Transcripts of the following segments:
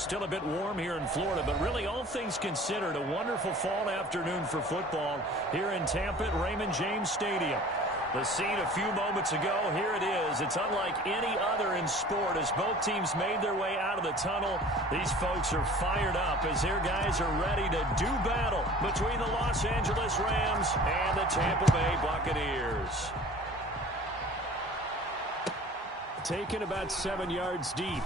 Still a bit warm here in Florida, but really all things considered, a wonderful fall afternoon for football here in Tampa at Raymond James Stadium. The scene a few moments ago, here it is. It's unlike any other in sport as both teams made their way out of the tunnel. These folks are fired up as their guys are ready to do battle between the Los Angeles Rams and the Tampa Bay Buccaneers. Taken about 7 yards deep.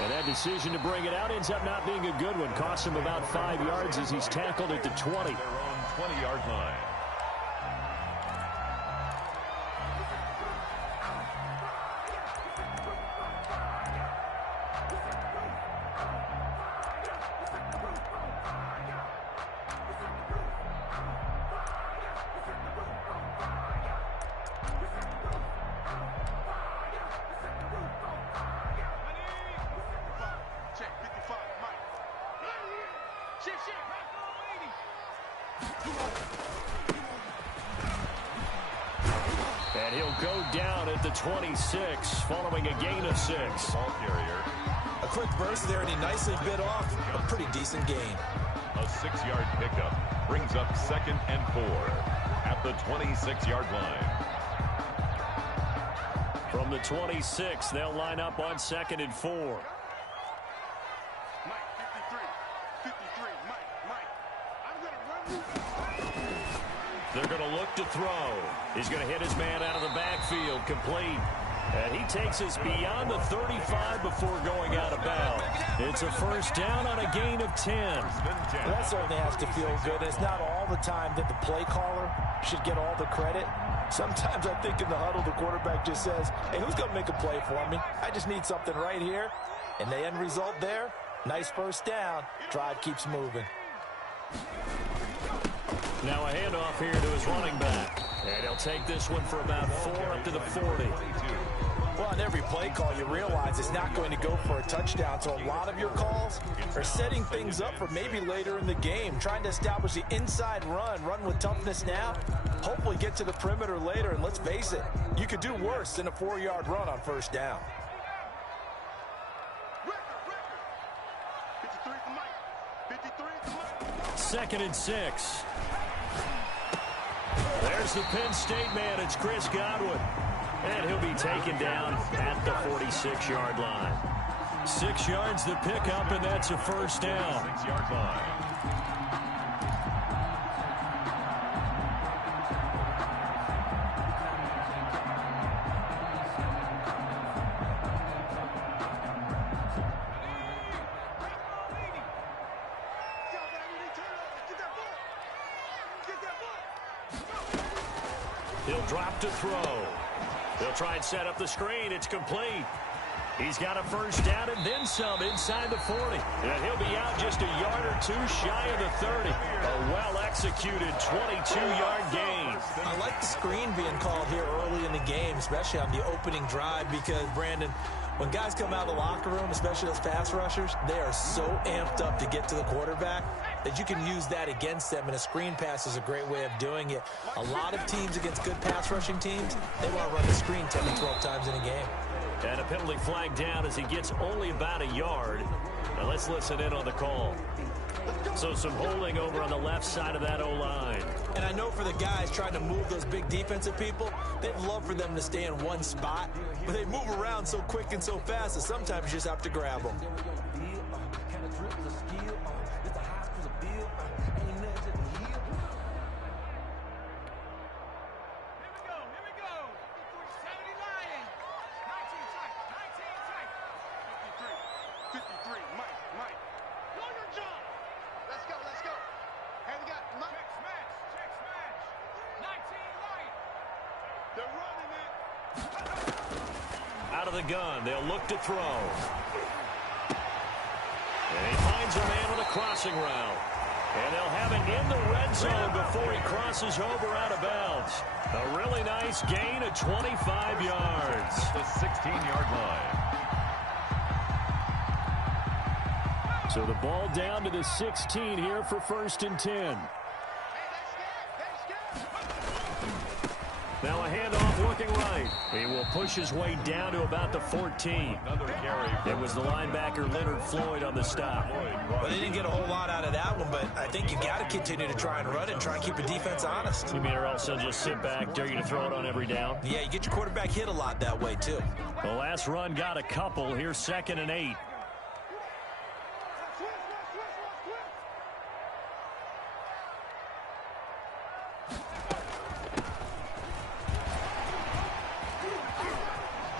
And that decision to bring it out ends up not being a good one. Costs him about 5 yards as he's tackled at the 20. Their own 20-yard line. And he'll go down at the 26 following a gain of 6. Ball carrier. A quick burst there, and he nicely bit off a pretty decent gain. A 6-yard pickup brings up 2nd and 4 at the 26-yard line. From the 26, they'll line up on 2nd and 4. Mike, 53, Mike. I'm going to run you. They're going to look to throw. He's going to hit his man out of the backfield, complete. And he takes us beyond the 35 before going out of bounds. It's a first down on a gain of 10. Well, that certainly has to feel good. It's not all the time that the play caller should get all the credit. Sometimes I think in the huddle, the quarterback just says, hey, who's going to make a play for me? I just need something right here. And the end result there, nice first down. Drive keeps moving. Now a handoff here to his running back. And he'll take this one for about 4 up to the 40. Well, on every play call, you realize it's not going to go for a touchdown. So a lot of your calls are setting things up for maybe later in the game, trying to establish the inside run with toughness now, hopefully get to the perimeter later. And let's face it, you could do worse than a 4-yard run on first down. 53 for Mike. 53 for Mike. 2nd and 6. There's the Penn State man. It's Chris Godwin. And he'll be taken down at the 46-yard line. 6 yards the pickup, and that's a first down. 6-yard line. He'll drop to throw. They'll try and set up the screen. It's complete. He's got a first down and then some inside the 40. And he'll be out just a yard or two shy of the 30. A well-executed 22-yard gain. I like the screen being called here early in the game, especially on the opening drive, because, Brandon, when guys come out of the locker room, especially those pass rushers, they are so amped up to get to the quarterback that you can use that against them, and a screen pass is a great way of doing it. A lot of teams against good pass rushing teams, they want to run the screen 10 to 12 times in a game. And a penalty flag down as he gets only about a yard. Now let's listen in on the call. So some holding over on the left side of that O-line. And I know for the guys trying to move those big defensive people, they'd love for them to stay in one spot, but they move around so quick and so fast that sometimes you just have to grab them. Out of the gun, they'll look to throw. And he finds a man with a crossing route. And they'll have it in the red zone before he crosses over out of bounds. A really nice gain of 25 yards. The 16-yard line. So the ball down to the 16 here for 1st and 10. Now a handoff looking looking right. He will push his way down to about the 14. It was the linebacker Leonard Floyd on the stop. Well, they didn't get a whole lot out of that one, but I think you got to continue to try and run it and try and keep the defense honest. You mean or else they'll just sit back, dare you to throw it on every down? Yeah, you get your quarterback hit a lot that way, too. The last run got a couple. Here's 2nd and 8.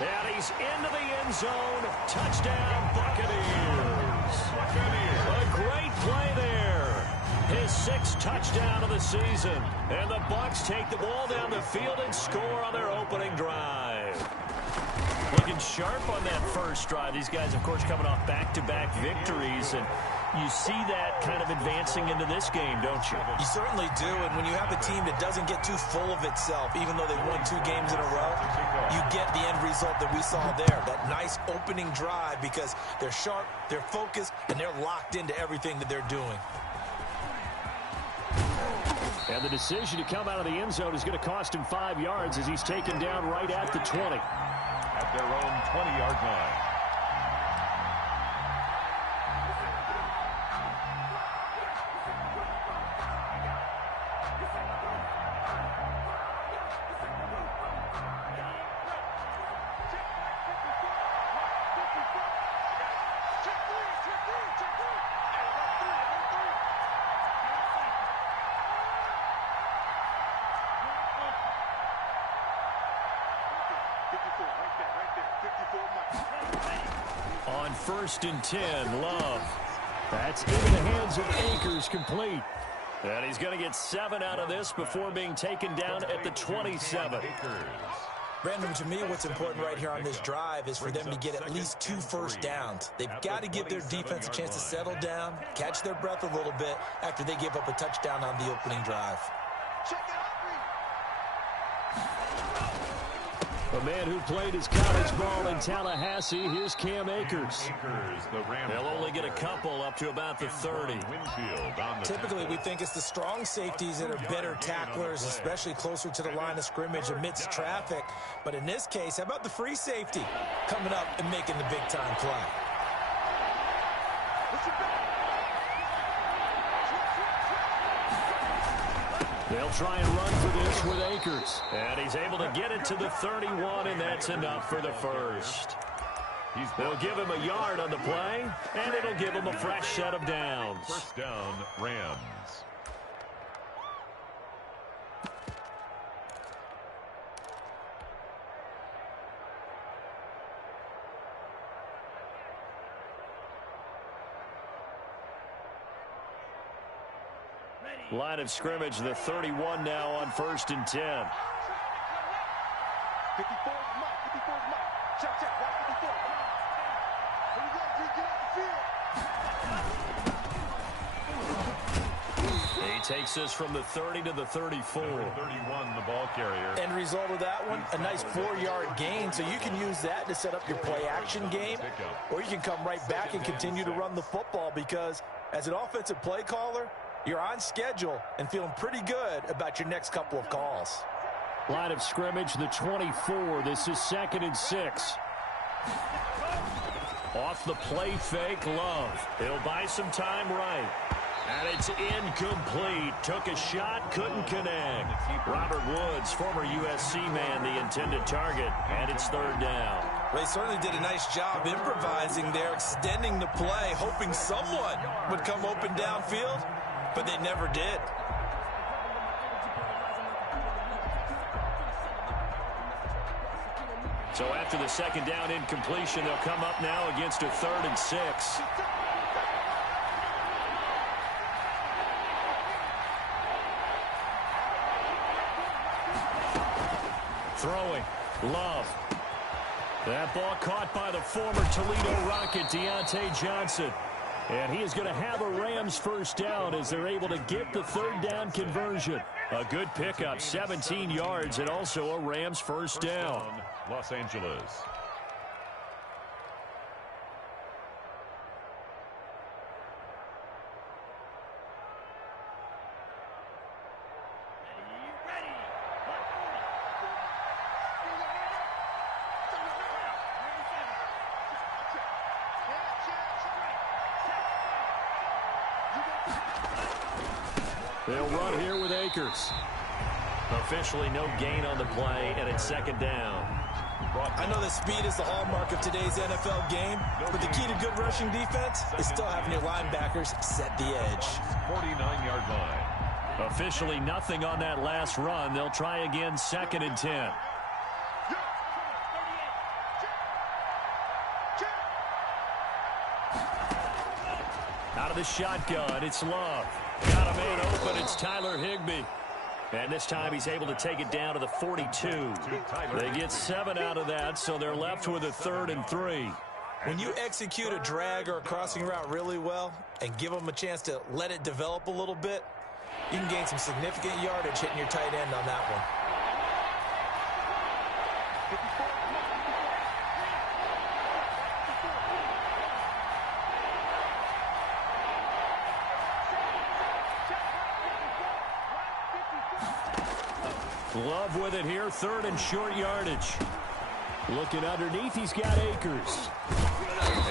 And he's into the end zone. Touchdown, Buccaneers. A great play there. His 6th touchdown of the season. And the Bucs take the ball down the field and score on their opening drive. Looking sharp on that first drive. These guys, of course, coming off back-to-back victories. And you see that kind of advancing into this game, don't you? You certainly do, and when you have a team that doesn't get too full of itself, even though they've won 2 games in a row, you get the end result that we saw there, that nice opening drive, because they're sharp, they're focused, and they're locked into everything that they're doing. And the decision to come out of the end zone is going to cost him 5 yards as he's taken down right at the 20. At their own 20-yard line. On 1st and 10, Love. That's into the hands of Akers, complete. And he's going to get 7 out of this before being taken down at the 27. Brandon, to me, what's important right here on this drive is for them to get at least 2 first downs. They've got to give their defense a chance to settle down, catch their breath a little bit after they give up a touchdown on the opening drive. A man who played his college ball in Tallahassee, here's Cam Akers. They'll only get a couple up to about the 30. Typically, we think it's the strong safeties that are better tacklers, especially closer to the line of scrimmage amidst traffic. But in this case, how about the free safety coming up and making the big-time play? They'll try and run for this with Akers. And he's able to get it to the 31, and that's enough for the first. They'll give him a yard on the play, and it'll give him a fresh set of downs. First down, Rams. Line of scrimmage, the 31 now on 1st and 10. 54 is Mike. 54 is Mike. Check, check. Right 54. Come on. Here we go. Get off the field. He takes us from the 30 to the 34. 31, the ball carrier. End result of that one, a nice 4-yard gain, so you can use that to set up your play-action game, or you can come right back and continue to run the football, because as an offensive play caller, you're on schedule and feeling pretty good about your next couple of calls. Line of scrimmage, the 24. This is 2nd and 6. Off the play fake, Love. He'll buy some time right. And it's incomplete. Took a shot, couldn't connect. Robert Woods, former USC man, the intended target. And it's 3rd down. They certainly did a nice job improvising there, extending the play, hoping someone would come open downfield. But they never did. So after the 2nd down incompletion, they'll come up now against a 3rd and 6. Throwing. Love. That ball caught by the former Toledo Rocket, Deontay Johnson. And he is going to have a Rams first down as they're able to get the 3rd down conversion. A good pickup, 17 yards, and also a Rams first down. Los Angeles. They'll run here with Akers. Officially no gain on the play, and it's second down. I know that speed is the hallmark of today's NFL game, but the key to good rushing defense is still having your linebackers set the edge. 49-yard line. Officially nothing on that last run. They'll try again, second and 10. Out of the shotgun, it's Love. Got a man open, it's Tyler Higbee. And this time he's able to take it down to the 42. They get 7 out of that, so they're left with a 3rd and 3. When you execute a drag or a crossing route really well and give them a chance to let it develop a little bit, you can gain some significant yardage hitting your tight end on that one. Love with it here, 3rd and short yardage. Looking underneath, he's got Akers.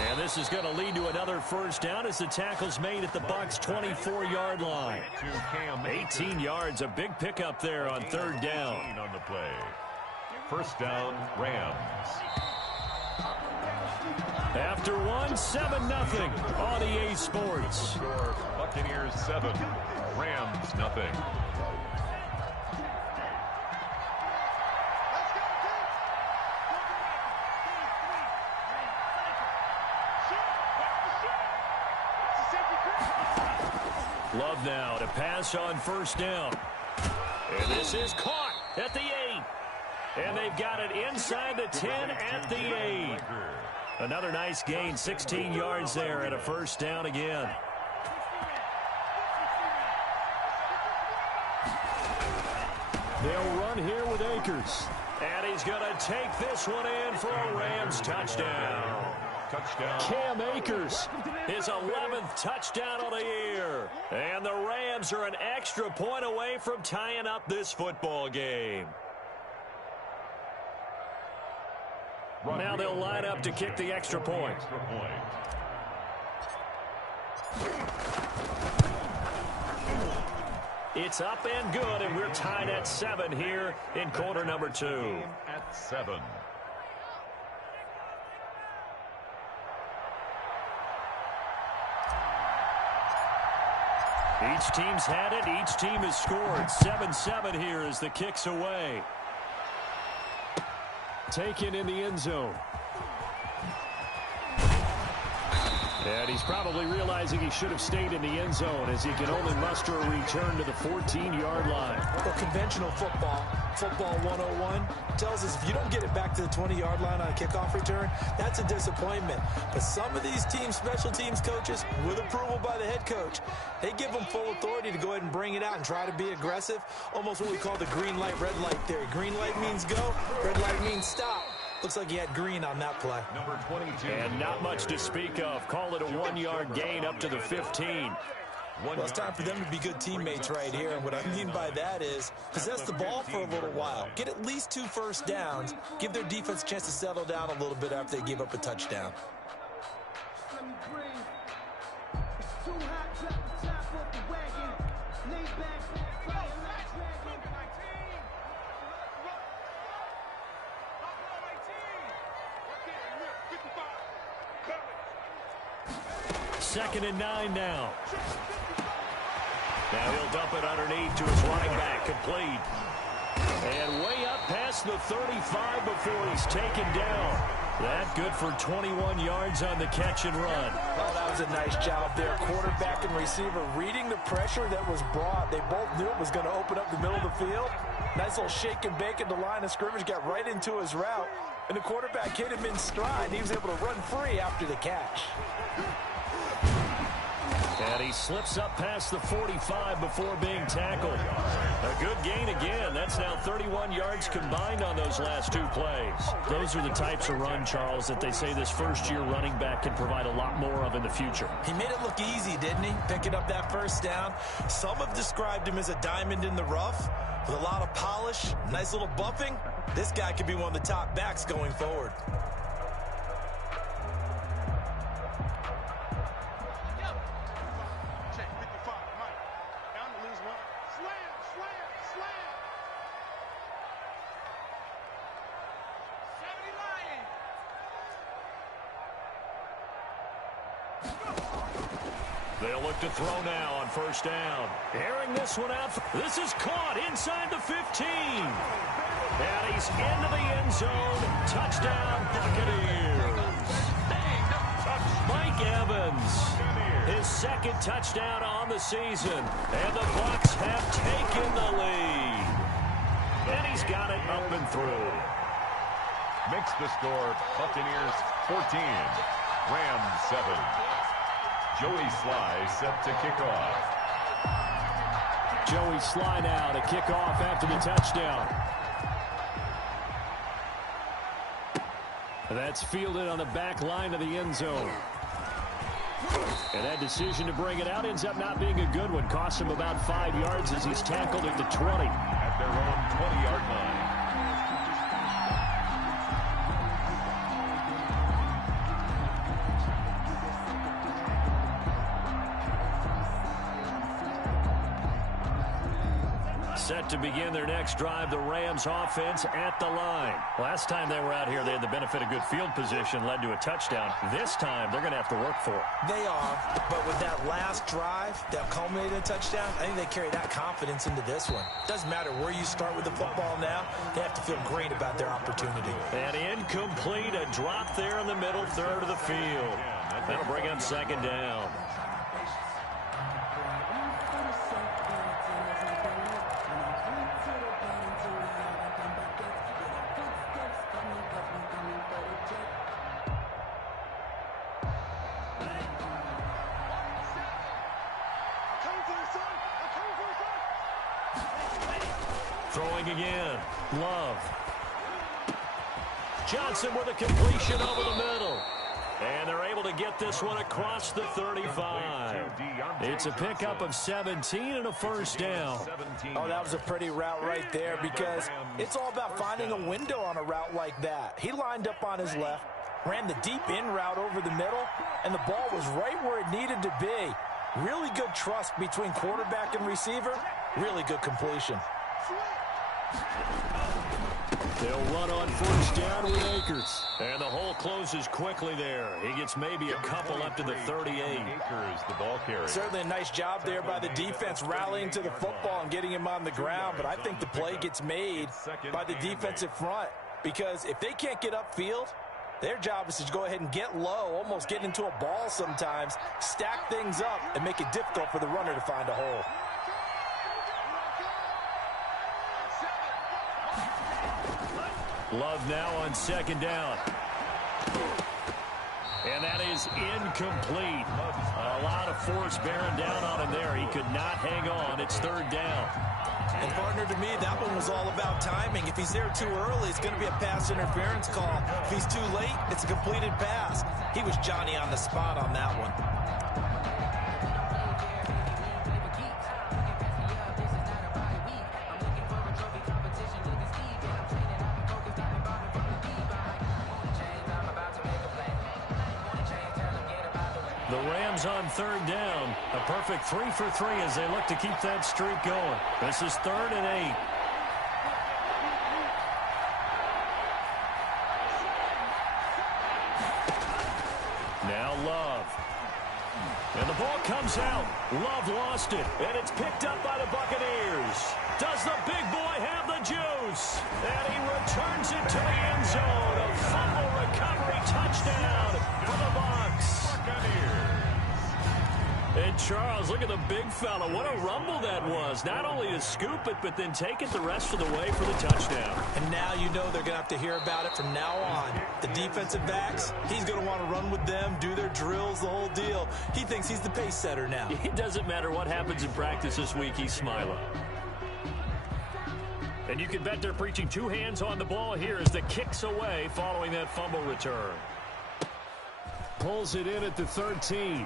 And this is going to lead to another first down as the tackle's made at the Bucs' 24-yard line. 18 yards, a big pickup there on 3rd down. On the play. First down, Rams. After one, 7-0 on EA Sports. Score, Buccaneers 7, Rams nothing. Love now to pass on first down. And this is caught at the 8. And they've got it inside the 10 at the 8. Another nice gain, 16 yards there and a first down again. They'll run here with Akers. And he's going to take this one in for a Rams touchdown. Touchdown. Cam Akers, his 11th touchdown of the year. And the Rams are an extra point away from tying up this football game. Now they'll line up to kick the extra point. It's up and good, and we're tied at 7 here in quarter number 2. At 7. Each team's had it. Each team has scored. 7-7 here as the kick's away. Taken in the end zone. And he's probably realizing he should have stayed in the end zone as he can only muster a return to the 14-yard line. Well, conventional football 101, tells us if you don't get it back to the 20-yard line on a kickoff return, that's a disappointment. But some of these teams, special teams coaches, with approval by the head coach, they give them full authority to go ahead and bring it out and try to be aggressive, almost what we call the green light, red light theory. Green light means go, red light means stop. Looks like he had green on that play. Number 22. And not much to speak of. Call it a 1-yard gain up to the 15. Well, it's time for them to be good teammates right here. And what I mean by that is possess the ball for a little while. Get at least 2 first downs. Give their defense a chance to settle down a little bit after they give up a touchdown. Second and 9 now. Now he'll dump it underneath to his running back, complete. And way up past the 35 before he's taken down. That good for 21 yards on the catch and run. Oh, that was a nice job there. Quarterback and receiver reading the pressure that was brought. They both knew it was going to open up the middle of the field. Nice little shake and bake at the line of scrimmage, got right into his route. And the quarterback hit him in stride, and he was able to run free after the catch. And he slips up past the 45 before being tackled. A good gain again. That's now 31 yards combined on those last 2 plays. Those are the types of run, Charles, that they say this first-year running back can provide a lot more of in the future. He made it look easy, didn't he? Picking up that first down. Some have described him as a diamond in the rough with a lot of polish, nice little buffing. This guy could be one of the top backs going forward. Check 55. They'll look to throw now on first down. Airing this one out. This is caught inside the 15. And he's into the end zone. Touchdown, Buccaneers. Mike Evans, his second touchdown on the season. And the Bucs have taken the lead. And he's got it up and through. Makes the score Buccaneers 14, Rams 7. Joey Sly set to kick off. Joey Sly now to kick off after the touchdown. That's fielded on the back line of the end zone. And that decision to bring it out ends up not being a good one. Costs him about 5 yards as he's tackled at the 20. At their own 20-yard line. Set to begin their next drive, the Rams offense at the line. Last time they were out here, they had the benefit of good field position, led to a touchdown. This time, they're going to have to work for it. They are, but with that last drive that culminated in a touchdown, I think they carry that confidence into this one. Doesn't matter where you start with the football now, they have to feel great about their opportunity. And incomplete, a drop there in the middle third of the field. That'll bring up second down. Throwing again. Love. Johnson with a completion over the middle. And they're able to get this one across the 35. It's a pickup of 17 and a first down. Oh, that was a pretty route right there because it's all about finding a window on a route like that. He lined up on his left, ran the deep in route over the middle, and the ball was right where it needed to be. Really good trust between quarterback and receiver. Really good completion. They'll run on first down with Akers. And the hole closes quickly there. He gets maybe a couple up to the 38. Akers, the ball carrier. Certainly a nice job there by the defense rallying to the football and getting him on the ground. But I think the play gets made by the defensive front. Because if they can't get upfield, their job is to go ahead and get low, almost get into a ball sometimes, stack things up, and make it difficult for the runner to find a hole. Love now on second down. And that is incomplete. A lot of force bearing down on him there. He could not hang on. It's third down. And partner, to me, that one was all about timing. If he's there too early, it's going to be a pass interference call. If he's too late, it's a completed pass. He was Johnny on the spot on that one. The Rams on third down. A perfect 3 for 3 as they look to keep that streak going. This is 3rd and 8. Now Love. And the ball comes out. Love lost it. And it's picked up by the Buccaneers. Does the big boy have the juice? And he returns it to the end zone. A fumble recovery touchdown for the Bucs. And Charles, look at the big fella. What a rumble that was. Not only to scoop it, but then take it the rest of the way for the touchdown. And now you know they're going to have to hear about it from now on. The defensive backs, he's going to want to run with them, do their drills, the whole deal. He thinks he's the pace setter now. It doesn't matter what happens in practice this week, he's smiling. And you can bet they're preaching two hands on the ball here as the kick's away following that fumble return. Pulls it in at the 13.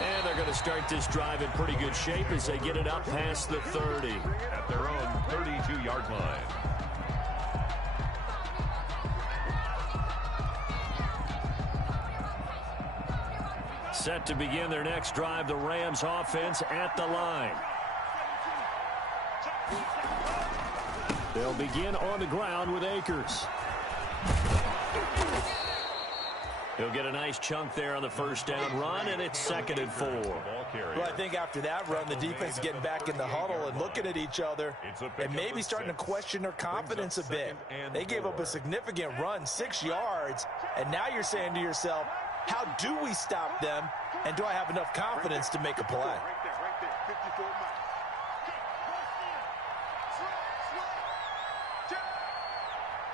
And they're going to start this drive in pretty good shape as they get it up past the 30. At their own 32-yard line. Set to begin their next drive, the Rams offense at the line. They'll begin on the ground with Akers. He'll get a nice chunk there on the first down run, and it's 2nd and 4. Well, I think after that run, the defense is getting back in the huddle and looking at each other and maybe starting to question their confidence a bit. They gave up a significant run, 6 yards, and now you're saying to yourself, how do we stop them, and do I have enough confidence to make a play? Right there, 54 miles.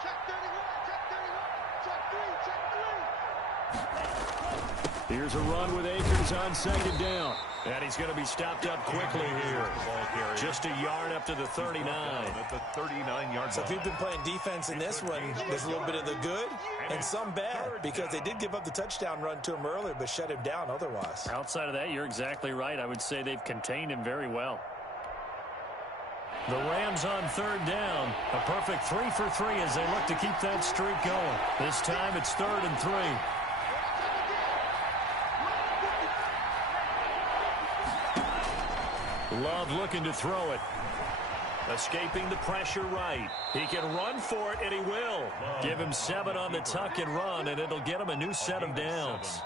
Check 31, check 31, check 3, check 3. Here's a run with Akers on 2nd down. And he's going to be stopped up quickly here. Just a yard up to the 39. At the 39-yard So if you've been playing defense in this one, there's a little bit of the good and some bad, because they did give up the touchdown run to him earlier, but shut him down otherwise. Outside of that, you're exactly right. I would say they've contained him very well. The Rams on 3rd down. A perfect 3 for 3 as they look to keep that streak going. This time it's 3rd and 3. Love looking to throw it. Escaping the pressure right. He can run for it, and he will. Give him 7 on the tuck and run, and it'll get him a new set of downs.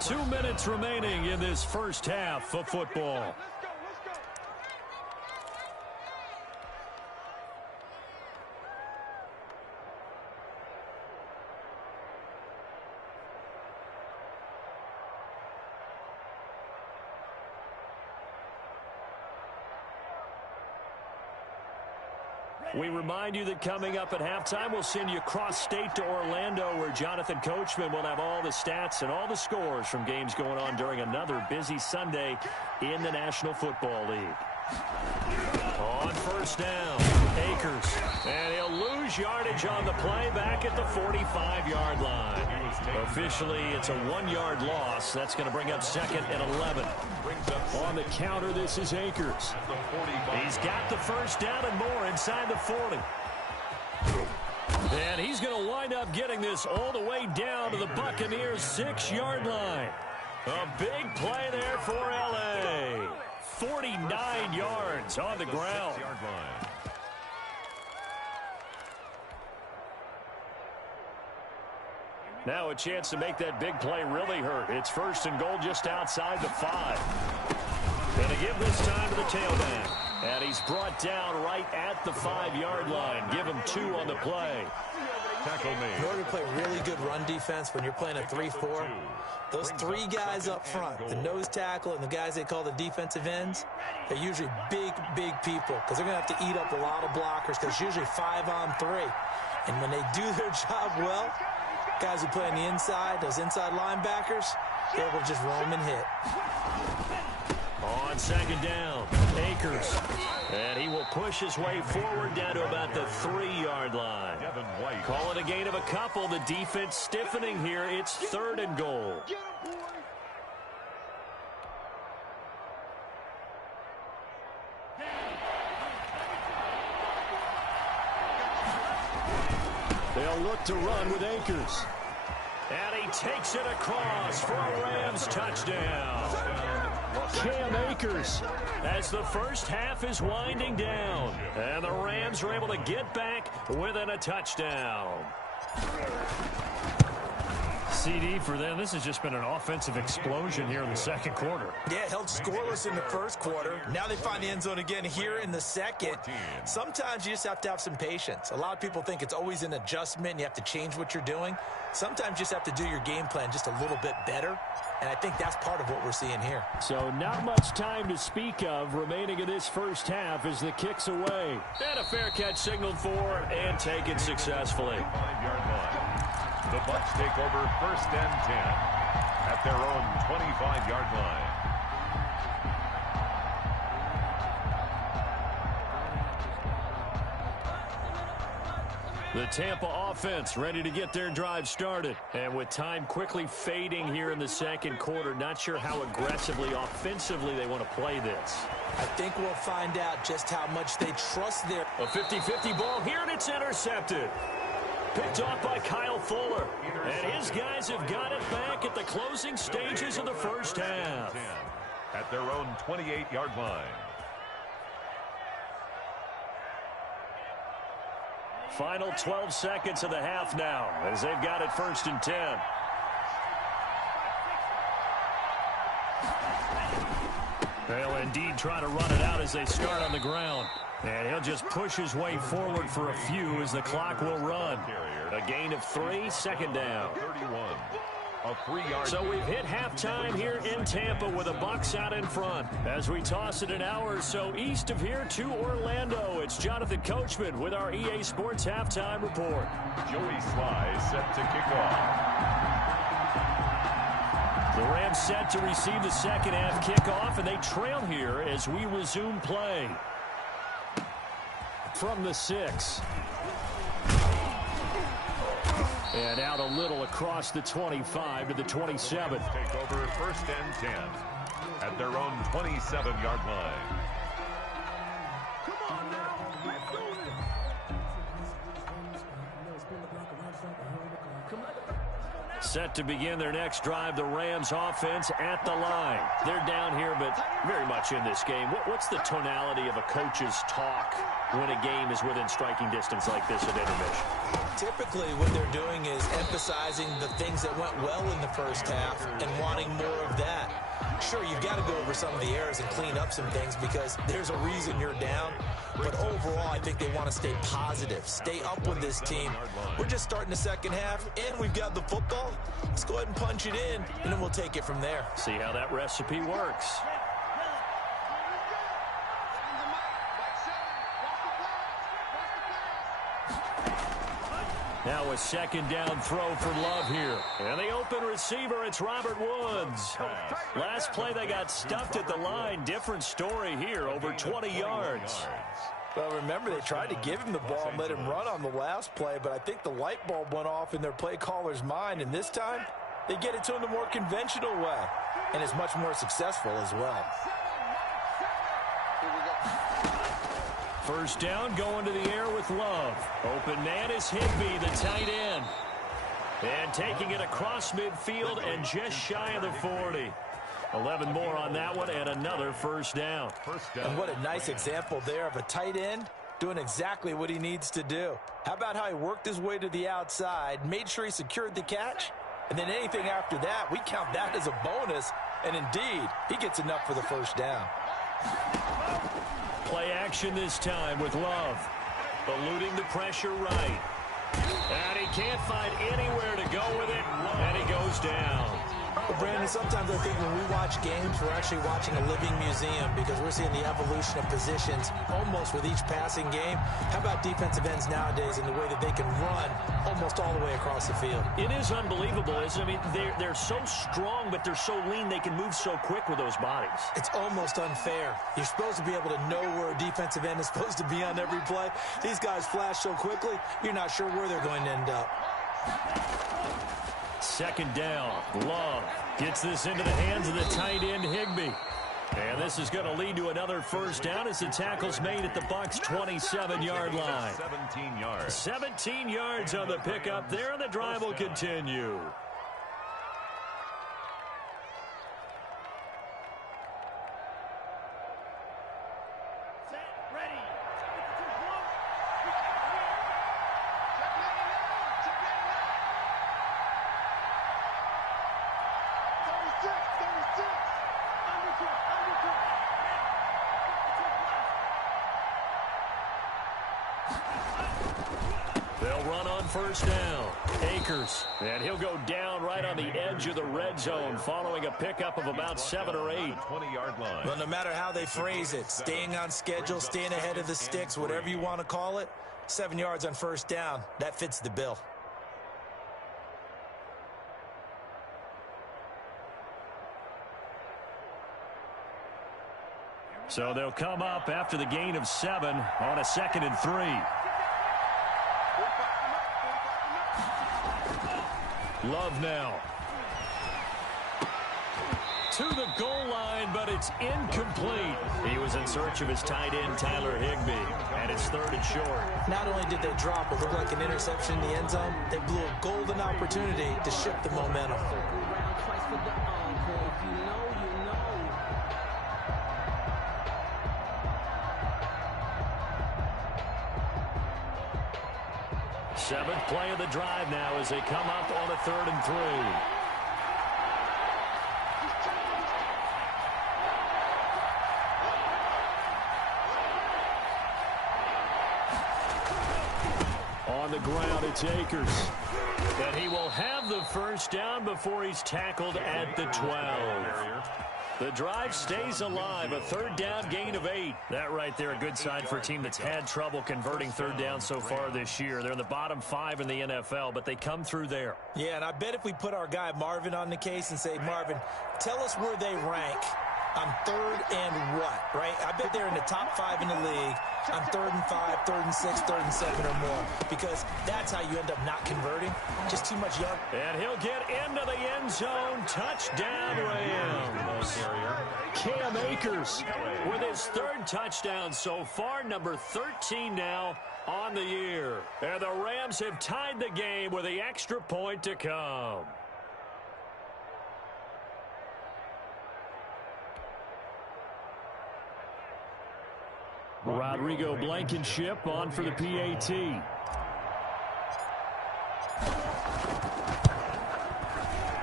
2 minutes remaining in this first half of football. We remind you that coming up at halftime, we'll send you cross-state to Orlando, where Jonathan Coachman will have all the stats and all the scores from games going on during another busy Sunday in the National Football League. On first down, Akers. And he'll lose yardage on the play back at the 45-yard line. Officially, it's a 1-yard loss. That's going to bring up 2nd and 11. On the counter, this is Akers. He's got the first down and more inside the 40. And he's going to wind up getting this all the way down to the Buccaneers' 6-yard line. A big play there for L.A. 49 yards on the ground. Now a chance to make that big play really hurt. It's 1st and goal just outside the 5. Going to give this time to the tailback. And he's brought down right at the 5-yard line. Give him 2 on the play. Tackle made. In order to play really good run defense when you're playing a 3-4, those 3 guys up front, the nose tackle and the guys they call the defensive ends, they're usually big people, because they're going to have to eat up a lot of blockers, because it's usually 5 on 3. And when they do their job well, guys who play on the inside, those inside linebackers, they're able to just roam and hit. On 2nd down, Akers. And he will push his way forward down to about the 3-yard line. Call it a gain of a couple. The defense stiffening here. It's 3rd and goal. They'll look to run with Akers. And he takes it across for a Rams touchdown. Cam Akers as the first half is winding down. And the Rams are able to get back within a touchdown. CD for them. This has just been an offensive explosion here in the 2nd quarter. Yeah, held scoreless in the 1st quarter. Now they find the end zone again here in the 2nd. Sometimes you just have to have some patience. A lot of people think it's always an adjustment. You have to change what you're doing. Sometimes you just have to do your game plan just a little bit better. And I think that's part of what we're seeing here. So not much time to speak of remaining in this first half as the kick's away. And a fair catch signaled for and taken successfully. 5-yard line. The Bucs take over 1st and 10 at their own 25-yard line. The Tampa offense ready to get their drive started. And with time quickly fading here in the 2nd quarter, not sure how aggressively, offensively they want to play this. I think we'll find out just how much they trust their... A 50-50 ball here, and it's intercepted. Picked off by Kyle Fuller. And his guys have got it back at the closing stages of the first half. At their own 28-yard line. Final 12 seconds of the half now as they've got it 1st and 10. They'll indeed try to run it out as they start on the ground. And he'll just push his way forward for a few as the clock will run. A gain of 3, second down. 31. A 3-yard. So we've hit halftime here in Tampa with the Bucs out in front. As we toss it an hour or so east of here to Orlando, it's Jonathan Coachman with our EA Sports Halftime Report. Joey Sly set to kick off. The Rams set to receive the second half kickoff, and they trail here as we resume play. From the 6. And out a little across the 25 to the 27. Take over first and 10 at their own 27-yard line. Come on now. Let's do this. Set to begin their next drive, the Rams offense at the line. They're down here, but very much in this game. What's the tonality of a coach's talk when a game is within striking distance like this at intermission? Typically, what they're doing is emphasizing the things that went well in the first half and wanting more of that. Sure, you've got to go over some of the errors and clean up some things because there's a reason you're down. But overall, I think they want to stay positive, stay up with this team. We're just starting the second half, and we've got the football. Let's go ahead and punch it in, and then we'll take it from there. See how that recipe works. Now a second down throw for Love here. And the open receiver, it's Robert Woods. Last play they got stuffed at the line. Different story here, over 20 yards. Well, remember, they tried to give him the ball and let him run on the last play, but I think the light bulb went off in their play caller's mind, and this time they get it to him the more conventional way, and it's much more successful as well. First down, going to the air with Love. Open man is Higbee, the tight end. And taking it across midfield and just shy of the 40. 11 more on that one and another first down. And what a nice example there of a tight end doing exactly what he needs to do. How about how he worked his way to the outside, made sure he secured the catch, and then anything after that, we count that as a bonus. And indeed, he gets enough for the first down. Play action this time with Love. Eluding the pressure right. And he can't find anywhere to go with it. And he goes down. Well, Brandon, sometimes I think when we watch games, we're actually watching a living museum because we're seeing the evolution of positions almost with each passing game. How about defensive ends nowadays and the way that they can run almost all the way across the field? It is unbelievable, isn't it? I mean, they're so strong, but they're so lean, they can move so quick with those bodies. It's almost unfair. You're supposed to be able to know where a defensive end is supposed to be on every play. These guys flash so quickly, you're not sure where they're going to end up. Second down. Love gets this into the hands of the tight end, Higbee. And this is going to lead to another first down as the tackle's made at the Bucs' 27-yard line. 17 yards. 17 yards on the pickup there, and the drive will continue. They'll run on first down. Akers. And he'll go down right on the edge of the red zone following a pickup of about 7 or 8. 20-yard line. Well, no matter how they phrase it, staying on schedule, staying ahead of the sticks, whatever you want to call it, 7 yards on first down, that fits the bill. So they'll come up after the gain of 7 on a 2nd and 3. Love now. To the goal line, but it's incomplete. He was in search of his tight end, Tyler Higbee, and it's 3rd and short. Not only did they drop what looked like an interception in the end zone, they blew a golden opportunity to shift the momentum. Seventh play of the drive now as they come up on a 3rd and 3. the ground. It's Akers. And he will have the first down before he's tackled at the 12. The drive stays alive, a third down gain of 8. That right there, a good sign for a team that's had trouble converting third down so far this year. They're in the bottom 5 in the NFL, but they come through there. Yeah, and I bet if we put our guy Marvin on the case and say, Marvin, tell us where they rank on third and what, right? I bet they're in the top 5 in the league on 3rd and 5, 3rd and 6, 3rd and 7 or more, because that's how you end up not converting. Just too much young. And he'll get into the end zone. Touchdown, Rams. Cam Akers with his 3rd touchdown so far, number 13 now on the year. And the Rams have tied the game with the extra point to come. Rodrigo Blankenship on for the PAT.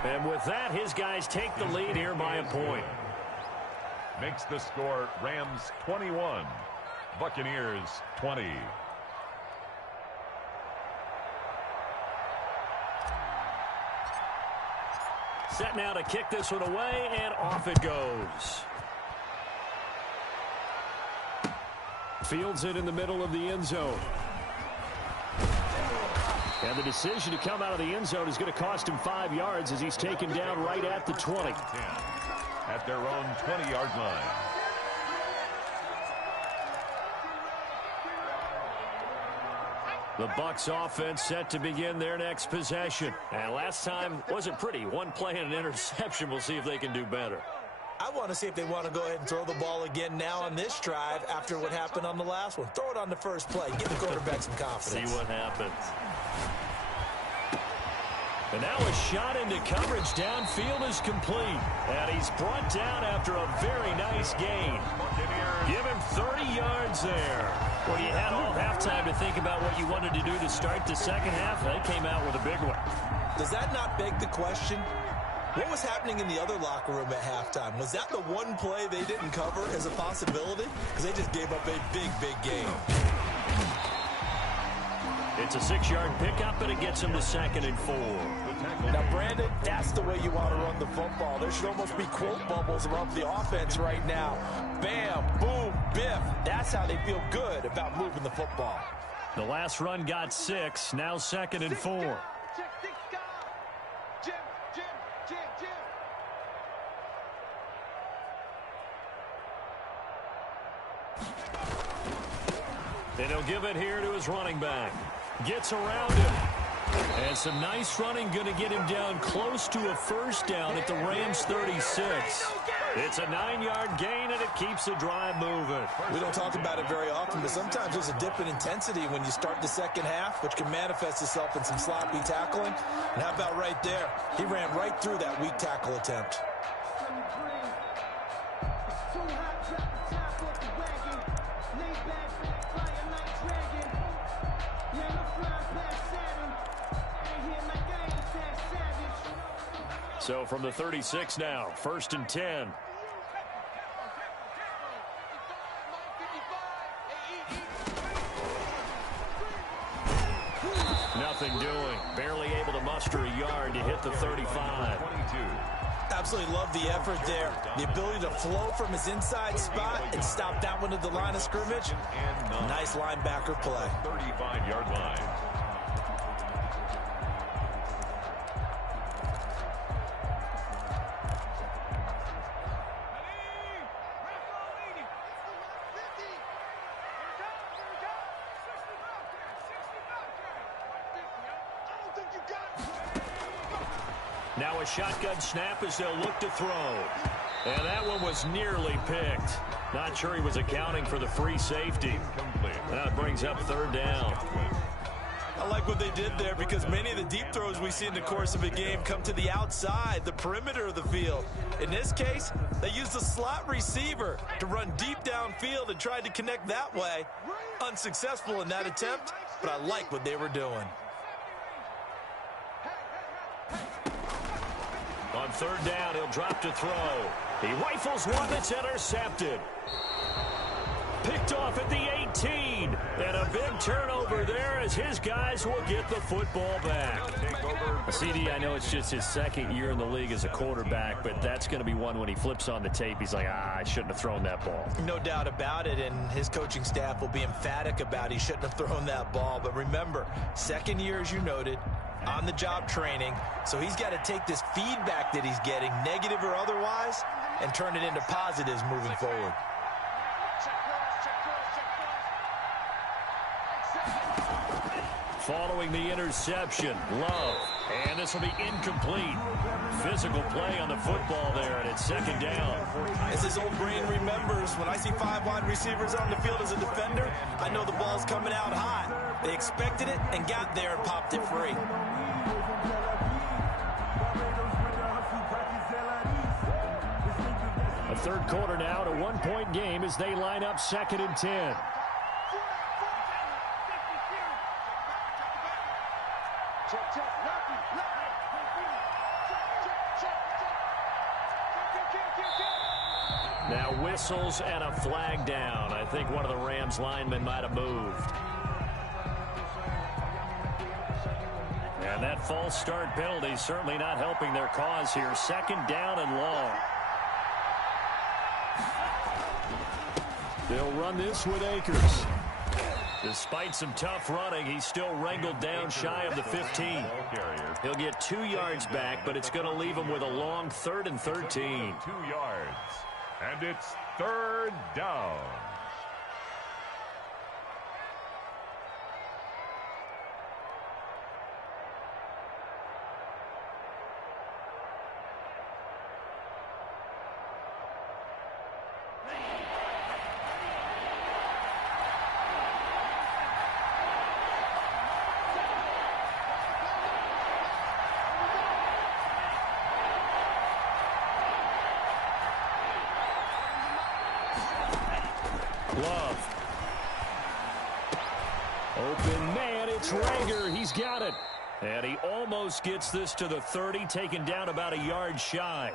And with that, his guys take the lead here by a point. Makes the score Rams 21, Buccaneers 20. Set now to kick this one away, and off it goes. Fields it in the middle of the end zone. And the decision to come out of the end zone is going to cost him 5 yards as he's taken down right at the 20. At their own 20-yard line. The Bucs offense set to begin their next possession. And last time wasn't pretty. One play and an interception. We'll see if they can do better. I want to see if they want to go ahead and throw the ball again now on this drive after what happened on the last one. Throw it on the first play. Give the quarterback some confidence. See what happens. And now a shot into coverage. Downfield is complete. And he's brought down after a very nice gain. Give him 30 yards there. Well, you had all halftime to think about what you wanted to do to start the second half. They came out with a big one. Does that not beg the question? What was happening in the other locker room at halftime? Was that the one play they didn't cover as a possibility? Because they just gave up a big, big game. It's a 6-yard pickup, and it gets him to 2nd and 4. Now, Brandon, that's the way you want to run the football. There should almost be quote bubbles around the offense right now. Bam, boom, biff. That's how they feel good about moving the football. The last run got 6. Now 2nd and 4. And he'll give it here to his running back. Gets around him. And some nice running going to get him down close to a first down at the Rams 36. It's a 9-yard gain, and it keeps the drive moving. We don't talk about it very often, but sometimes there's a dip in intensity when you start the second half, which can manifest itself in some sloppy tackling. And how about right there? He ran right through that weak tackle attempt. So from the 36 now, 1st and 10. Nothing doing. Barely able to muster a yard to hit the 35. Absolutely love the effort there. The ability to flow from his inside spot and stop that one at the line of scrimmage. Nice linebacker play. 35-yard line. Now a shotgun snap as they'll look to throw. And that one was nearly picked. Not sure he was accounting for the free safety. That brings up 3rd down. I like what they did there because many of the deep throws we see in the course of a game come to the outside, the perimeter of the field. In this case, they used the slot receiver to run deep downfield and tried to connect that way. Unsuccessful in that attempt, but I like what they were doing. On 3rd down, he'll drop to throw. He rifles one that's intercepted. Picked off at the 18. And a big turnover there as his guys will get the football back. CD, I know it's just his second year in the league as a quarterback, but that's going to be one when he flips on the tape. He's like, I shouldn't have thrown that ball. No doubt about it, and his coaching staff will be emphatic about he shouldn't have thrown that ball. But remember, second year, as you noted, on-the-job training, so he's got to take this feedback that he's getting, negative or otherwise, and turn it into positives moving forward. Following the interception, Love, and this will be incomplete. Physical play on the football there, and it's second down. As his old brain remembers, when I see 5 wide receivers on the field as a defender, I know the ball's coming out hot. They expected it and got there and popped it free. A third quarter now, a 1-point game as they line up 2nd and 10. Now whistles and a flag down. I think one of the Rams linemen might have moved. And that false start penalty certainly not helping their cause here. 2nd down and long. They'll run this with Akers. Despite some tough running, he's still wrangled down shy of the 15. He'll get 2 yards back, but it's going to leave him with a long 3rd and 13. 2 yards. And it's 3rd down. Love. Open man, it's Rager. He's got it. And he almost gets this to the 30, taken down about a yard shy.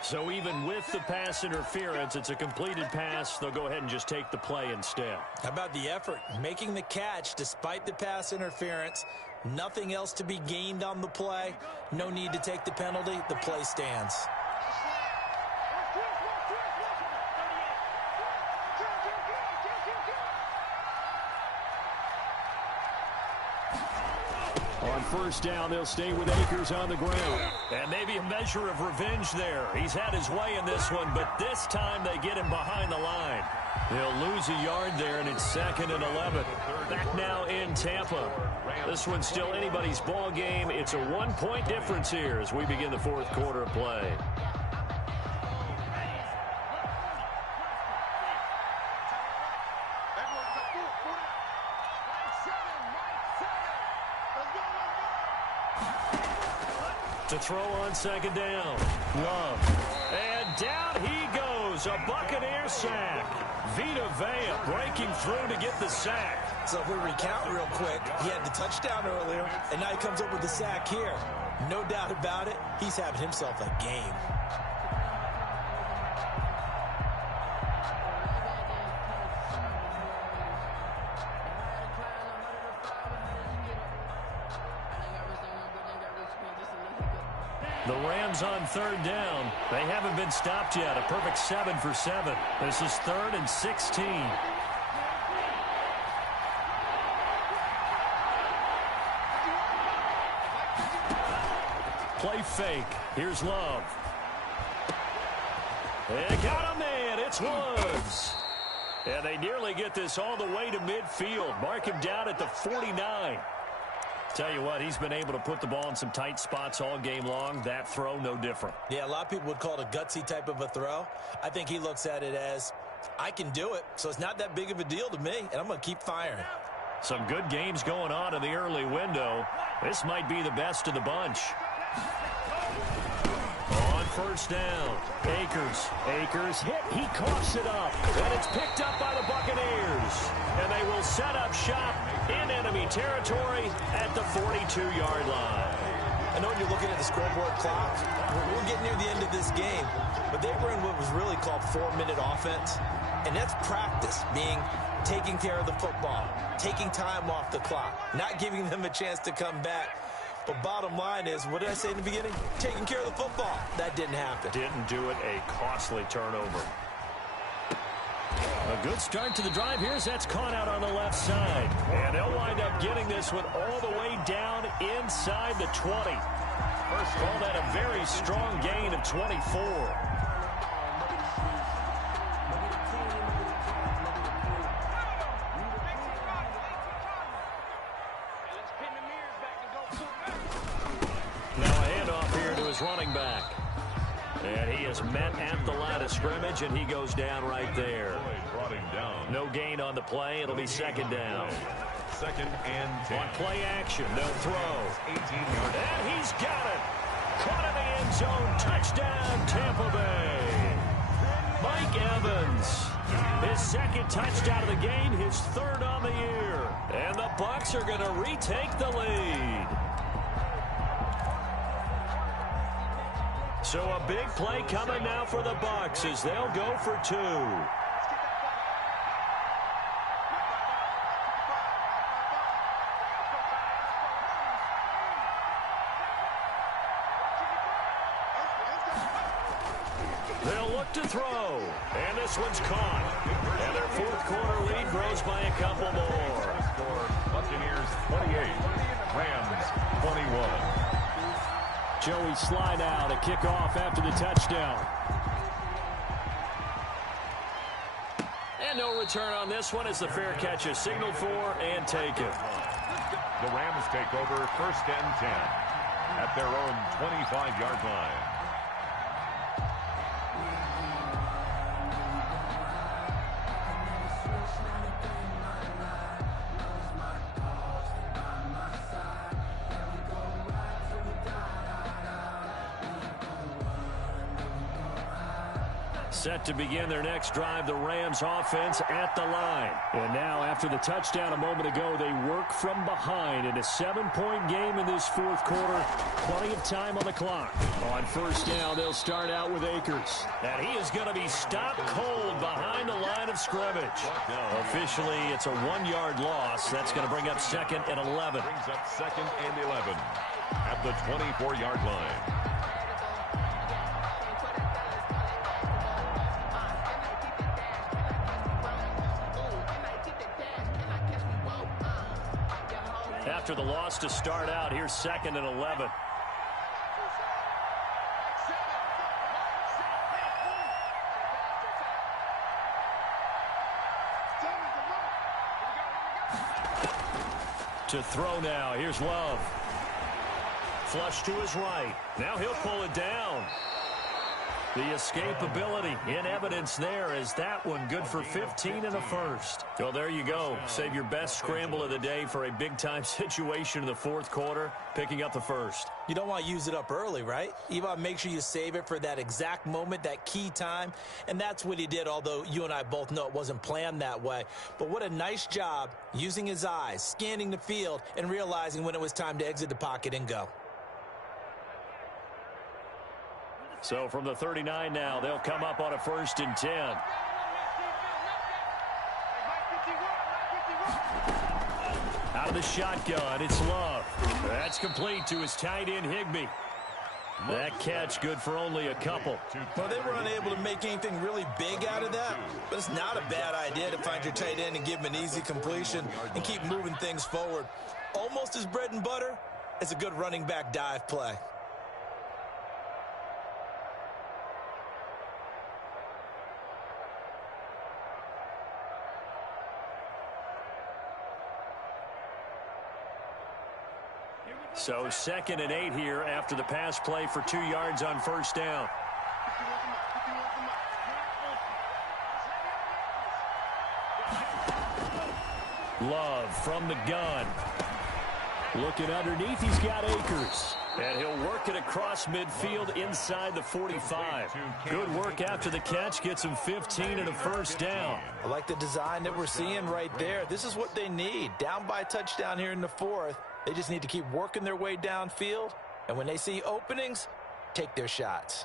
So even with the pass interference, it's a completed pass. They'll go ahead and just take the play instead. How about the effort? Making the catch despite the pass interference. Nothing else to be gained on the play. No need to take the penalty. The play stands. On first down, they'll stay with Akers on the ground. And maybe a measure of revenge there. He's had his way in this one, but this time they get him behind the line. They'll lose a yard there, and it's 2nd and 11. Back now in Tampa. This one's still anybody's ball game. It's a 1-point difference here as we begin the 4th quarter of play. To throw on 2nd down. Love. And down he goes. A Buccaneer sack. Vita Vea breaking through to get the sack. So if we recount real quick, he had the touchdown earlier, and now he comes up with the sack here. No doubt about it, he's having himself a game. The Rams on 3rd down. They haven't been stopped yet. A perfect 7 for 7. This is 3rd and 16. Play fake. Here's Love. They got a man. It's Woods. And they nearly get this all the way to midfield. Mark him down at the 49. Tell you what, he's been able to put the ball in some tight spots all game long. That throw, no different. Yeah, a lot of people would call it a gutsy type of a throw. I think he looks at it as, I can do it, so it's not that big of a deal to me, and I'm going to keep firing. Some good games going on in the early window. This might be the best of the bunch. On first down, Akers hit, he coughs it up, and it's picked up by the Buccaneers. And they will set up shop in enemy territory at the 42-yard line. I know when you're looking at the scoreboard clock, we're getting near the end of this game, but they were in what was really called 4-minute offense. And that's practice, taking care of the football, taking time off the clock, not giving them a chance to come back. But bottom line is, what did I say in the beginning? Taking care of the football. That didn't happen. Didn't do it. A costly turnover. A good start to the drive here as that's caught out on the left side. And they'll wind up getting this one all the way down inside the 20. First call, that a very strong gain of 24. Running back. And he is met at the line of scrimmage, and he goes down right there. Brought him down. No gain on the play. It'll be second down. Second and 10. On play action, they'll throw. 18 yards. And he's got it. Caught in the end zone. Touchdown, Tampa Bay. Mike Evans. His second touchdown of the game, his third on the year. And the Bucs are going to retake the lead. So a big play coming now for the Bucs as they'll go for 2. They'll look to throw. And this one's caught. And their fourth quarter lead grows by a couple more. Buccaneers 28. Rams 21. Joey slide out, a kickoff after the touchdown. And no return on this one as the fair catch is signaled for and taken. The Rams take over first and 10 at their own 25-yard line. Set to begin their next drive, the Rams offense at the line. And now, after the touchdown a moment ago, they work from behind in a 7-point game in this fourth quarter. Plenty of time on the clock. On first down, they'll start out with Akers. And he is going to be stopped cold behind the line of scrimmage. Officially, it's a 1-yard loss. That's going to bring up second and 11. Brings up second and 11 at the 24-yard line. After the loss to start out, here's second and 11. To throw now, here's Love. Flush to his right. Now he'll pull it down. The escapability in evidence there as that one good for 15 and a first. Well, there you go. Save your best scramble of the day for a big-time situation in the fourth quarter, picking up the first. You don't want to use it up early, right? You want to make sure you save it for that exact moment, that key time. And that's what he did, although you and I both know it wasn't planned that way. But what a nice job using his eyes, scanning the field, and realizing when it was time to exit the pocket and go. So from the 39 now, they'll come up on a first and 10. Out of the shotgun, it's Love. That's complete to his tight end, Higbee. That catch good for only a couple. Well, they were unable to make anything really big out of that, but it's not a bad idea to find your tight end and give him an easy completion and keep moving things forward. Almost as bread and butter as a good running back dive play. So second and 8 here after the pass play for 2 yards on first down. Love from the gun. Looking underneath, he's got Akers. And he'll work it across midfield inside the 45. Good work after the catch. Gets him 15 and a first down. I like the design that we're seeing right there. This is what they need. Down by a touchdown here in the fourth. They just need to keep working their way downfield. And when they see openings, take their shots.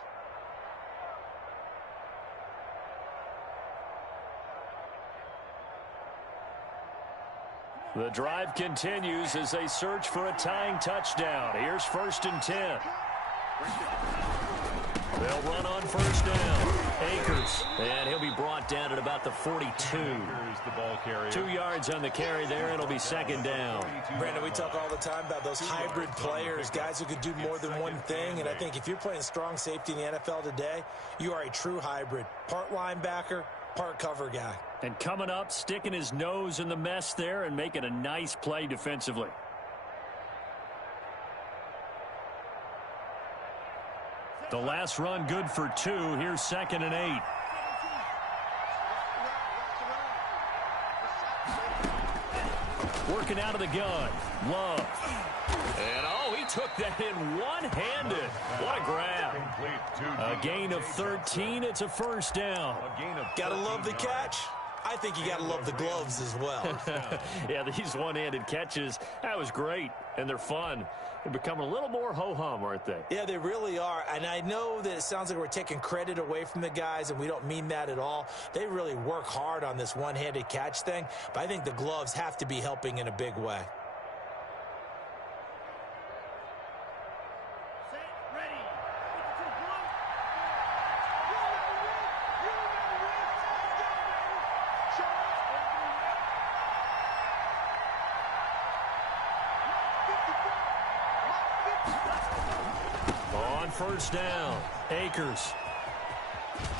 The drive continues as they search for a tying touchdown. Here's 1st and 10. They'll run on 1st down. Akers, and he'll be brought down at about the 42. The ball carrier. 2 yards on the carry there. It'll be 2nd down. Brandon, we talk all the time about those hybrid players, guys who could do more than one thing. And I think if you're playing strong safety in the NFL today, you are a true hybrid. Part linebacker, part cover guy. And coming up, sticking his nose in the mess there and making a nice play defensively. The last run good for 2. Here's 2nd and 8. Working out of the gun. Love. And, oh, he took that in one-handed. What a grab. A gain of 13. It's a 1st down. Gotta love the catch. I think you gotta love the gloves as well. Yeah, these one-handed catches, that was great. And they're fun. They're becoming a little more ho-hum, aren't they? Yeah, they really are. And I know that it sounds like we're taking credit away from the guys, and we don't mean that at all. They really work hard on this one-handed catch thing, but I think the gloves have to be helping in a big way. On 1st down, Akers.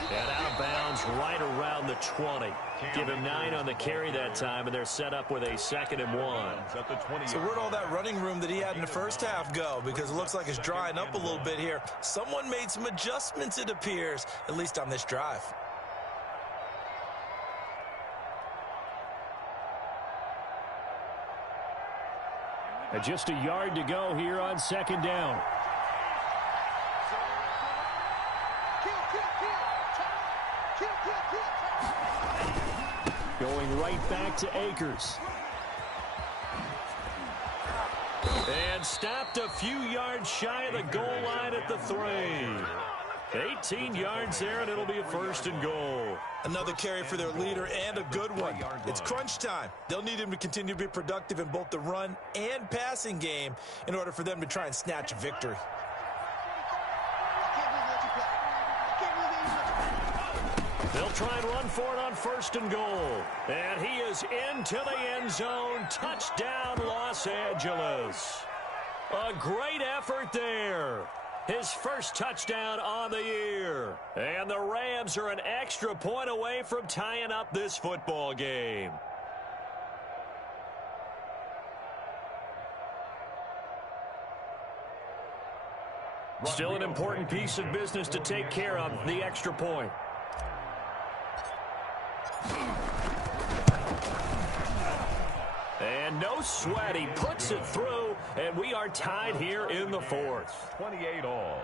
And out of bounds right around the 20. Give him 9 on the carry that time, and they're set up with a 2nd and 1. So where'd all that running room that he had in the first half go? Because it looks like it's drying up a little bit here. Someone made some adjustments, it appears, at least on this drive. And just a yard to go here on 2nd down. Going right back to Akers. And stopped a few yards shy of the goal line at the 3. 18 yards there, and it'll be a 1st and goal. Another carry for their leader, and a good one. It's crunch time. They'll need him to continue to be productive in both the run and passing game in order for them to try and snatch a victory. They'll try and run for it on 1st and goal. And he is into the end zone. Touchdown, Los Angeles. A great effort there. His first touchdown on the year. And the Rams are an extra point away from tying up this football game. Still an important piece of business to take care of, the extra point. And no sweat, he puts it through, and we are tied here in the 4th. 28 all.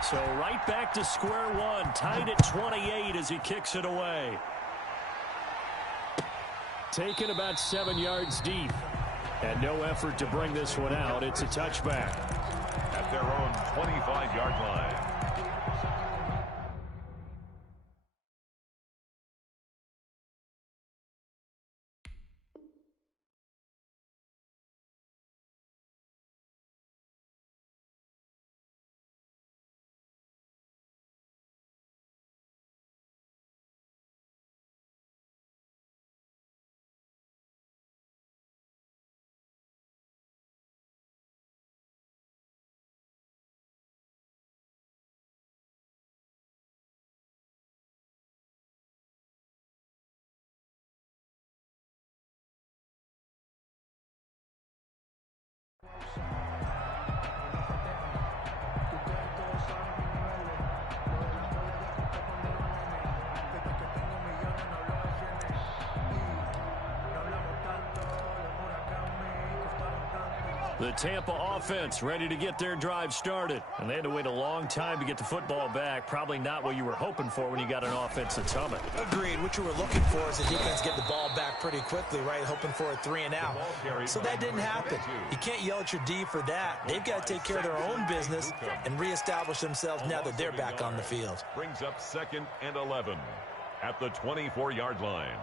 So right back to square one, tied at 28 as he kicks it away. Taken about 7 yards deep. And no effort to bring this one out. It's a touchback. At their own 25-yard line. The Tampa offense ready to get their drive started. And they had to wait a long time to get the football back. Probably not what you were hoping for when you got an offense that's humming. Agreed. What you were looking for is the defense get the ball back pretty quickly, right? Hoping for a 3 and out. So that didn't happen. You can't yell at your D for that. They've got to take care of their own business and reestablish themselves now that they're back on the field. Brings up 2nd and 11 at the 24-yard line.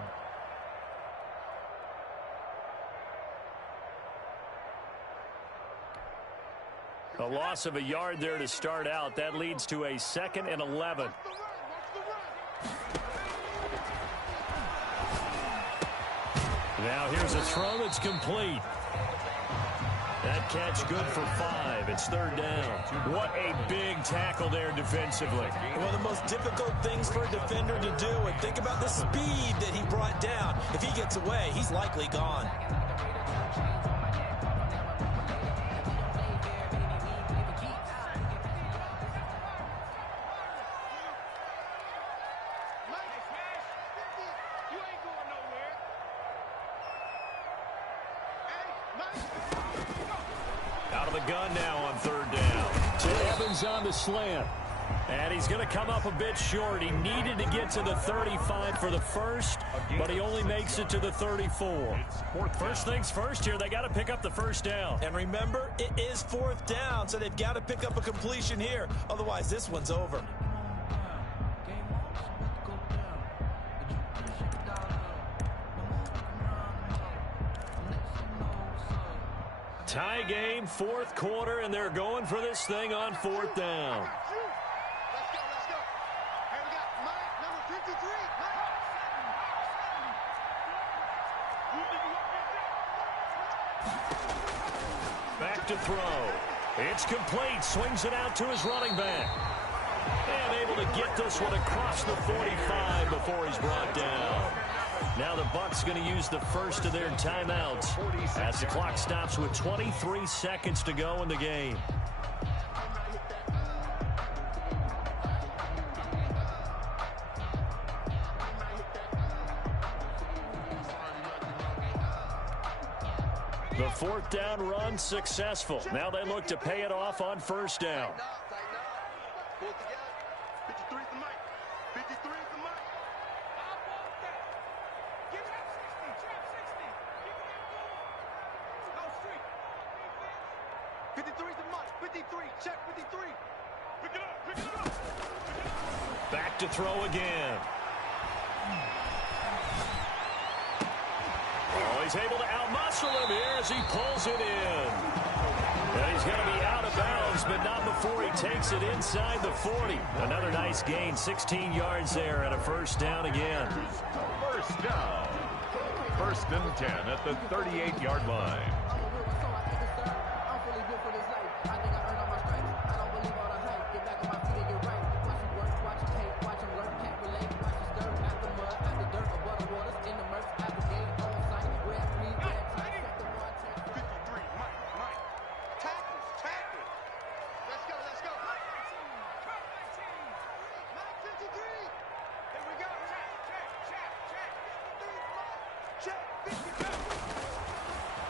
A loss of a yard there to start out. That leads to a 2nd and 11. Now here's a throw that's complete. That catch good for 5. It's 3rd down. What a big tackle there defensively. One of the most difficult things for a defender to do. And think about the speed that he brought down. If he gets away, he's likely gone. Out of the gun now on 3rd down. To Evans on the slant. And he's going to come up a bit short. He needed to get to the 35 for the first, but he only makes it to the 34. First things first here, they got to pick up the 1st down. And remember, it is 4th down, so they've got to pick up a completion here. Otherwise, this one's over. Tie game, 4th quarter, and they're going for this thing on 4th down. Let's go, let's go. Hey, we got Mike, number 53. Back to throw. It's complete. Swings it out to his running back. And able to get this one across the 45 before he's brought down. Now the Bucs going to use the first of their timeouts as the clock stops with 23 seconds to go in the game. The 4th down run successful. Now they look to pay it off on 1st down. Pull it together. 53 is the mic. 53 is the mic. Give it up 60. Trap 60. Give it up more. Go street. 53 is the mic. 53. Check 53. Pick it up. Pick it up. Pick it up. Back to throw again. Oh, he's able to outmuscle him here as he pulls it in. And he's going to be out of bounds, but not before he takes it inside the 40. Another nice gain, 16 yards there, and a 1st down again. 1st down. 1st and 10 at the 38-yard line.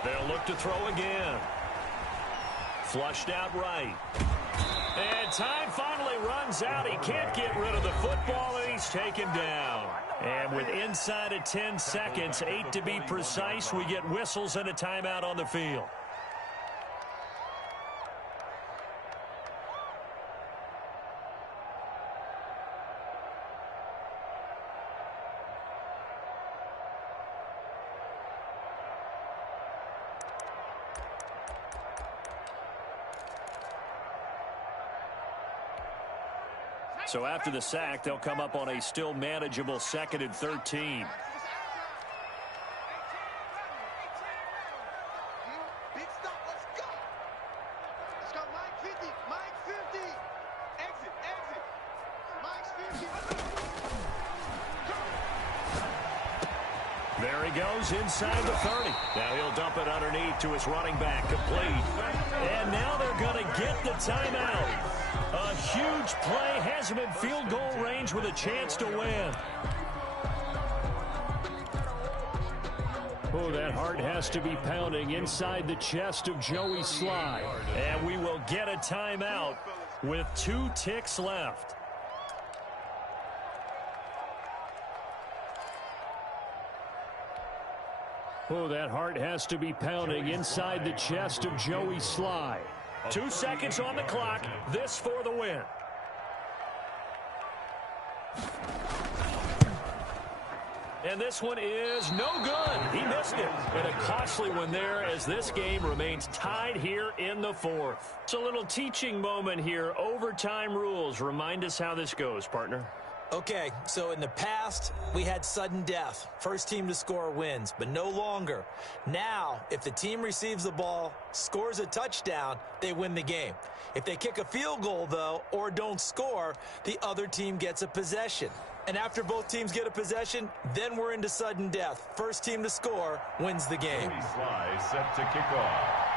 They'll look to throw again. Flushed out right. And time finally runs out. He can't get rid of the football, and he's taken down. And with inside of 10 seconds, 8 to be precise, we get whistles and a timeout on the field. So after the sack, they'll come up on a still manageable 2nd and 13. Big stop. Let's go. Let's go. Mike 50. Mike 50. Exit. Exit. Mike's 50. There he goes inside the 30. Now he'll dump it underneath to his running back, complete. And now they're going to get the timeout. A huge play, has him in field goal range with a chance to win. Oh, that heart has to be pounding inside the chest of Joey Sly. And we will get a timeout with 2 ticks left. Oh, that heart has to be pounding inside the chest of Joey Sly. 2 seconds on the clock. This for the win. And this one is no good. He missed it. And a costly one there as this game remains tied here in the 4th. It's a little teaching moment here. Overtime rules. Remind us how this goes, partner. Okay, so in the past, we had sudden death. First team to score wins, but no longer. Now, if the team receives the ball, scores a touchdown, they win the game. If they kick a field goal, though, or don't score, the other team gets a possession. And after both teams get a possession, then we're into sudden death. First team to score wins the game. Sly set to kick off.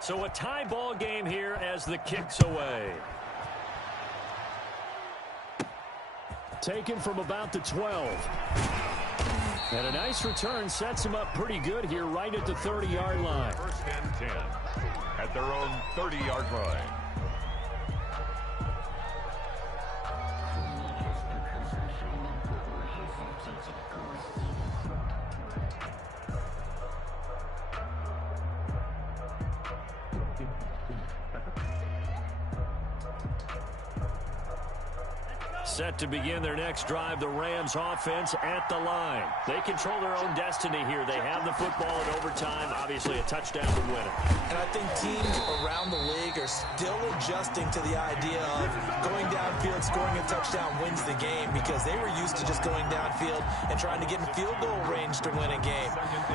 So a tie ball game here as the kick's away. Taken from about the 12. And a nice return sets him up pretty good here right at the 30-yard line. First and 10 at their own 30-yard line. Set to begin their next drive, the Rams offense at the line. They control their own destiny here. They have the football in overtime. Obviously, a touchdown would win it. And I think teams around the league are still adjusting to the idea of going downfield, scoring a touchdown wins the game, because they were used to just going downfield and trying to get in field goal range to win a game.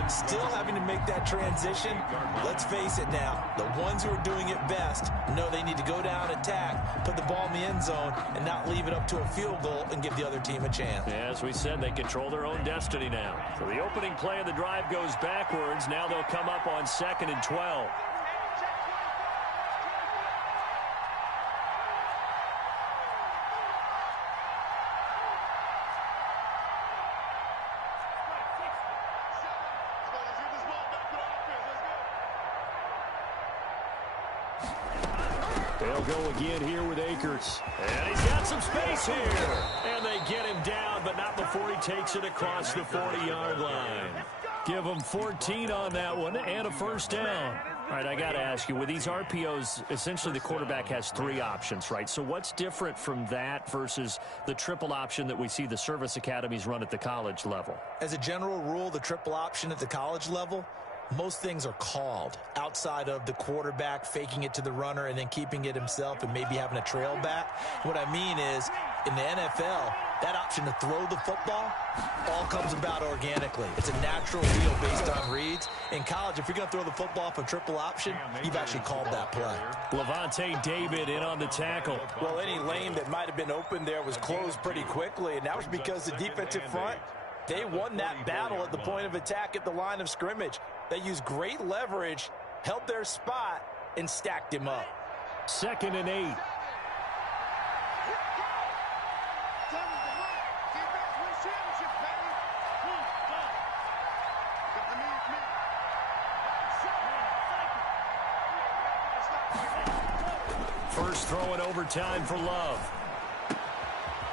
Still having to make that transition. Let's face it now, the ones who are doing it best know they need to go down, attack, put the ball in the end zone, and not leave it up to a field goal and give the other team a chance. As we said, they control their own destiny now. So the opening play of the drive goes backwards. Now they'll come up on 2nd and 12. They'll go again here with Akers. And he's got some space here. And they get him down, but not before he takes it across the 40-yard line. Give him 14 on that one and a first down. All right, I got to ask you, with these RPOs, essentially the quarterback has 3 options, right? So what's different from that versus the triple option that we see the service academies run at the college level? As a general rule, the triple option at the college level, most things are called outside of the quarterback faking it to the runner and then keeping it himself and maybe having a trail back. What I mean is, in the NFL, that option to throw the football all comes about organically. It's a natural deal based on reads. In college, if you're going to throw the football for triple option, you've actually called that play. Levante David in on the tackle. Well, any lane that might have been open there was closed pretty quickly, and that was because the defensive front, they won that battle at the point of attack at the line of scrimmage. They used great leverage, held their spot, and stacked him up. 2nd and 8. First throw in overtime for Love.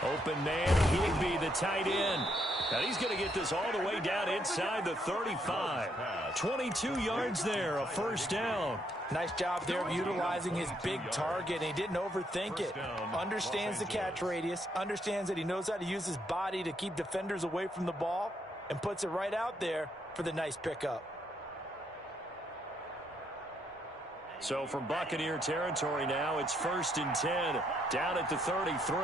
Open man, Higbee, the tight end. And he's going to get this all the way down inside the 35. 22 yards there, a first down. Nice job there of utilizing his big target, and he didn't overthink it. Understands the catch radius, understands that he knows how to use his body to keep defenders away from the ball, and puts it right out there for the nice pickup. So from Buccaneer territory now, it's 1st and 10, down at the 33.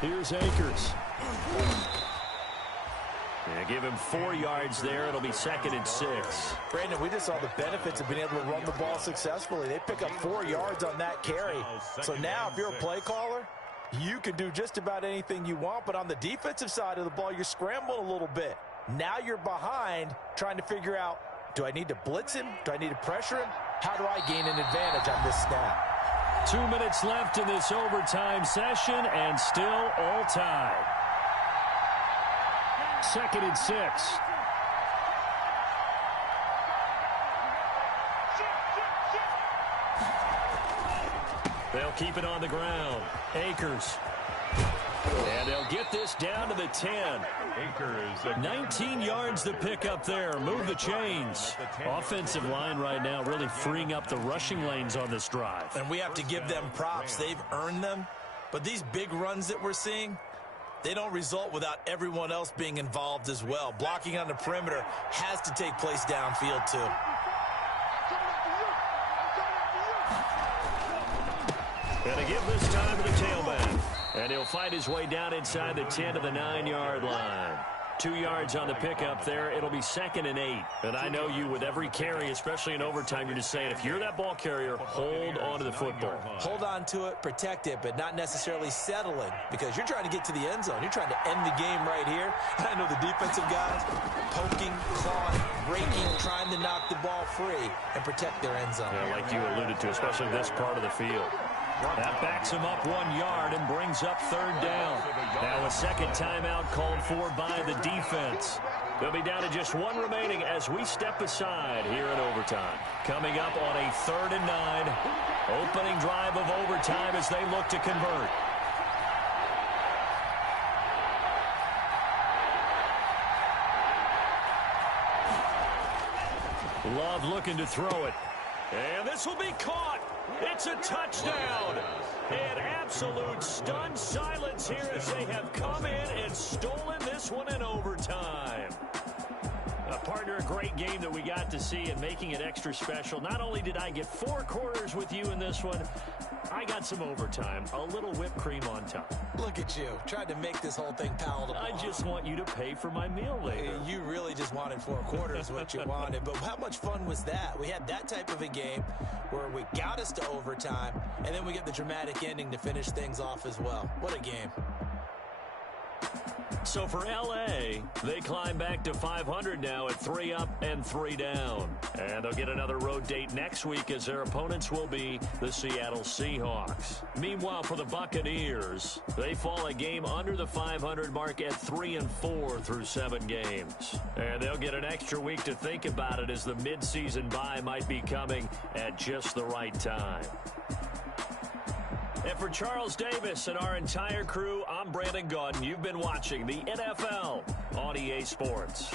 Here's Akers. Yeah, give him 4 yards there. It'll be 2nd and 6. Brandon, we just saw the benefits of being able to run the ball successfully. They pick up 4 yards on that carry. So now if you're a play caller, You can do just about anything you want, but on the defensive side of the ball, you're scrambling a little bit. Now you're behind, trying to figure out, do I need to blitz him? Do I need to pressure him? How do I gain an advantage on this snap? 2 minutes left in this overtime session, and still all tied. 2nd and 6. They'll keep it on the ground. Akers. And they'll get this down to the 10. Akers. 19 yards to pick up there. Move the chains. Offensive line right now really freeing up the rushing lanes on this drive. And we have to give them props. They've earned them. But these big runs that we're seeing, they don't result without everyone else being involved as well. Blocking on the perimeter has to take place downfield too. Gonna give this time to the tailback. And he'll fight his way down inside the 10 to the 9-yard line. 2 yards on the pickup there. It'll be 2nd and 8. And I know you, with every carry, especially in overtime, you're just saying, if you're that ball carrier, hold on to the football. Hold on to it, protect it, but not necessarily settling, because you're trying to get to the end zone. You're trying to end the game right here. And I know the defensive guys poking, clawing, breaking, trying to knock the ball free and protect their end zone. Yeah, like you alluded to, especially this part of the field. That backs him up 1 yard and brings up 3rd down. Now a second timeout called for by the defense. They'll be down to just 1 remaining as we step aside here in overtime. Coming up on a 3rd and 9. Opening drive of overtime as they look to convert. Love looking to throw it. And this will be caught. It's a touchdown. And absolute stunned silence here as they have come in and stolen this one in overtime. Partner, a great game that we got to see and making it extra special. Not only did I get 4 quarters with you in this one, I got some overtime, a little whipped cream on top. Look at you, tried to make this whole thing palatable. I just want you to pay for my meal later. You really just wanted 4 quarters, what you wanted. But how much fun was that? We had that type of a game where we got us to overtime, and then we get the dramatic ending to finish things off as well. What a game. So for L.A., they climb back to 500 now at 3 up and 3 down. And they'll get another road date next week as their opponents will be the Seattle Seahawks. Meanwhile, for the Buccaneers, they fall a game under the 500 mark at 3-4 through 7 games. And they'll get an extra week to think about it as the midseason bye might be coming at just the right time. And for Charles Davis and our entire crew, I'm Brandon Gaudin. You've been watching the NFL on EA Sports.